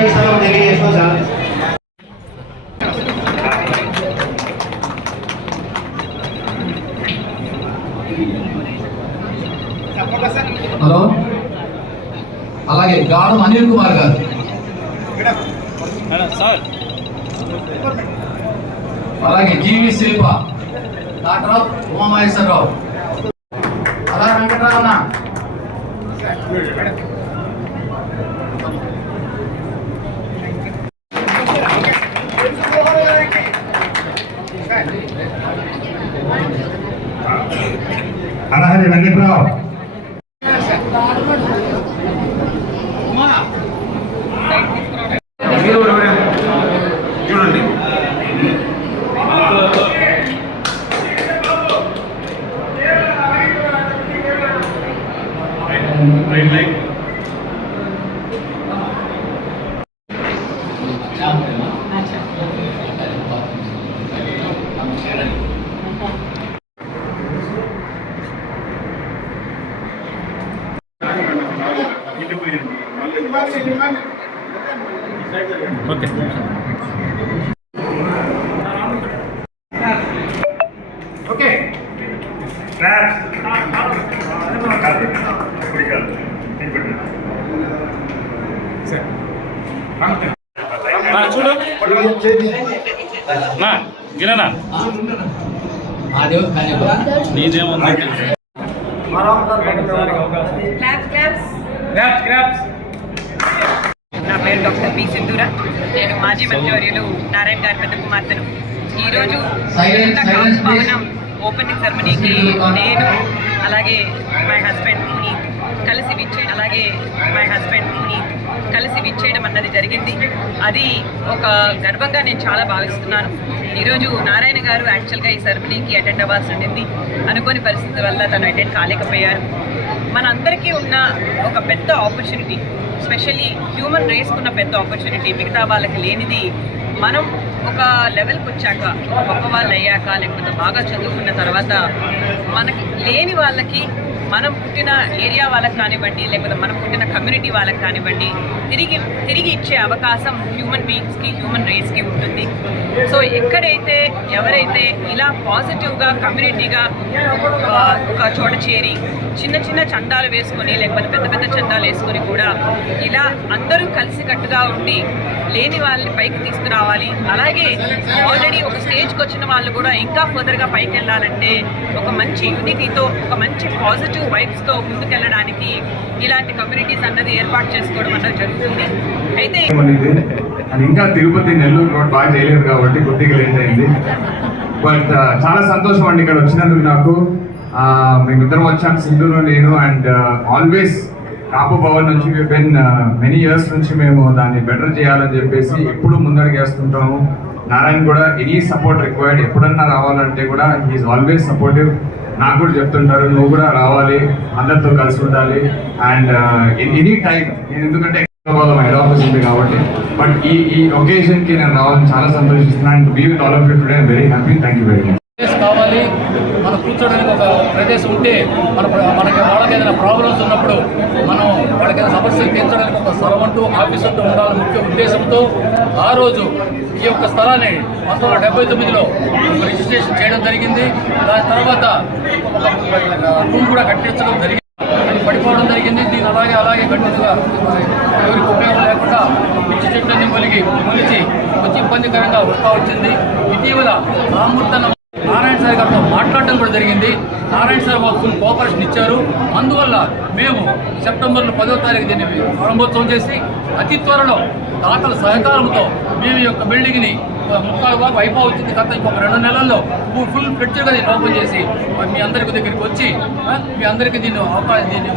కొనసాగిస్తామో తెలియజేసుకో sir. Hello, అలాగే గాడం అనిల్ కుమార్ గారు, అలాగే జీవి శిల్ప, డాక్టర్ ఉమామహేశ్వరరావు, అలాగే వెంకటరామన్న, అనహరి వెంకట్రావు, చూడండి. ఓకే, ఓకే చూడు నా విననా నీదేముంది. నా పేరు డాక్టర్ పి సింధూర. నేను మాజీ మంత్రివర్యులు నారాయణ గారి పెద్ద కుమార్తెను. ఈరోజు భవనం ఓపెనింగ్ సెరమనీకి నేను అలాగే మై హస్బెండ్ పునీత్ కలిసి విచ్చేయడం అన్నది జరిగింది. అది ఒక గర్వంగా నేను చాలా భావిస్తున్నాను. ఈరోజు నారాయణ గారు యాక్చువల్గా ఈ సెరమనీకి అటెండ్ అవ్వాల్సి ఉండింది. అనుకోని పరిస్థితి వల్ల తను అటెండ్ కాలేకపోయారు. మనందరికీ ఉన్న ఒక పెద్ద ఆపర్చునిటీ, స్పెషల్లీ హ్యూమన్ రేస్కున్న పెద్ద ఆపర్చునిటీ, మిగతా వాళ్ళకి లేనిది. మనం ఒక లెవెల్కి వచ్చాక, గొప్ప వాళ్ళు అయ్యాక, లేకపోతే బాగా చదువుకున్న తర్వాత మనకి లేని వాళ్ళకి, మనం పుట్టిన ఏరియా వాళ్ళకి కానివ్వండి, లేకపోతే మనం పుట్టిన కమ్యూనిటీ వాళ్ళకి కానివ్వండి, తిరిగి ఇచ్చే అవకాశం హ్యూమన్ బీయింగ్స్కి, హ్యూమన్ రేస్కి ఉంటుంది. సో ఎక్కడైతే ఎవరైతే ఇలా పాజిటివ్గా కమ్యూనిటీగా ఒక చోట చేరి చిన్న చిన్న చందాలు వేసుకొని, లేకపోతే పెద్ద పెద్ద చందాలు వేసుకొని కూడా ఇలా అందరూ కలిసికట్టుగా ఉండి లేని వాళ్ళని పైకి తీసుకురావాలి. అలాగే ఆల్రెడీ ఒక స్టేజ్కి వచ్చిన వాళ్ళు కూడా ఇంకా ఫర్దర్గా పైకి వెళ్ళాలంటే ఒక మంచి యూనిటీతో, ఒక మంచి పాజిటివ్ వైబ్స్తో ముందుకెళ్ళడానికి ఇలాంటి కమ్యూనిటీస్ అన్నది ఏర్పాటు చేసుకోవడం అన్నది జరుగుతుంది. అయితే ఇంకా తిరుపతి నెల్లూరు రోడ్ బాగా చేయలేదు కాబట్టి కొద్దిగా లేట్ అయింది. బట్ చాలా సంతోషం అండి ఇక్కడ వచ్చినందుకు. నాకు మేమిద్దరం వచ్చాం, సింధూరు నేను. అండ్ ఆల్వేస్ కాపు భవన్ నుంచి మెనీ ఇయర్స్ నుంచి మేము దాన్ని బెటర్ చేయాలని చెప్పేసి ఎప్పుడు ముందడుగు వేస్తుంటాము. నారాయణ కూడా ఎనీ సపోర్ట్ రిక్వైర్డ్, ఎప్పుడన్నా రావాలంటే కూడా హీఈస్ ఆల్వేస్ సపోర్టివ్. నాకు కూడా చెప్తుంటారు, నువ్వు కూడా రావాలి, అందరితో కలిసి ఉండాలి. అండ్ ఎనీ టైం నేను, ఎందుకంటే హెడ్ ఆఫీస్ ఉంది కాబట్టి, బట్ ఈ ఒకేషన్కి నేను రావాలని చాలా సంతోషిస్తున్నాను. And be with all of you today, I'm very happy. Thank you very much. కావాలి, మనం కూర్చోడానికి ఒక ప్రదేశం ఉంటే మనకి వాళ్ళకి ఏదైనా ప్రాబ్లమ్స్ ఉన్నప్పుడు మనం వాళ్ళకి ఏదైనా సమస్యలు తీర్చడానికి ఒక స్థలం అంటూ, ఒక ఆఫీస్ అంటూ ఉండాలని ముఖ్య ఉద్దేశంతో ఆ రోజు ఈ యొక్క స్థలాన్ని 1979లో రిజిస్ట్రేషన్ చేయడం జరిగింది. దాని తర్వాత ఒక రూమ్ కూడా కట్టించడం జరిగింది. అది పడిపోవడం జరిగింది. దీన్ని అలాగే కంటిన్యూగా ఎవరికి ఉపయోగం లేకుండా పిచ్చి చెట్లన్నీ మొలిచి కొంచెం ఇబ్బందికరంగా వస్తూ వచ్చింది. ఇటీవల రామూర్తన్న నారాయణ సార్ గారితో మాట్లాడడం కూడా జరిగింది. నారాయణ సార్ మాకు ఫుల్ కోఆపరేషన్ ఇచ్చారు. అందువల్ల మేము సెప్టెంబర్లో 10వ తారీఖు దీన్ని ప్రారంభోత్సవం చేసి అతి త్వరలో దాతల సహకారంతో మేము ఈ యొక్క బిల్డింగ్ని ముక్కాలు బాగా అయిపోతుంది. గత ఇంకొక 2 నెలల్లో ఫుల్ ఫ్లెడ్జ్గా దీన్ని ఓపెన్ చేసి మీ అందరికి దగ్గరికి వచ్చి మీ అందరికీ దీన్ని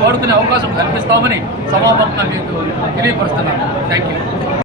వాడుకునే అవకాశం కల్పిస్తామని సభాపక్షంగా మీకు తెలియపరుస్తున్నాను. Thank you.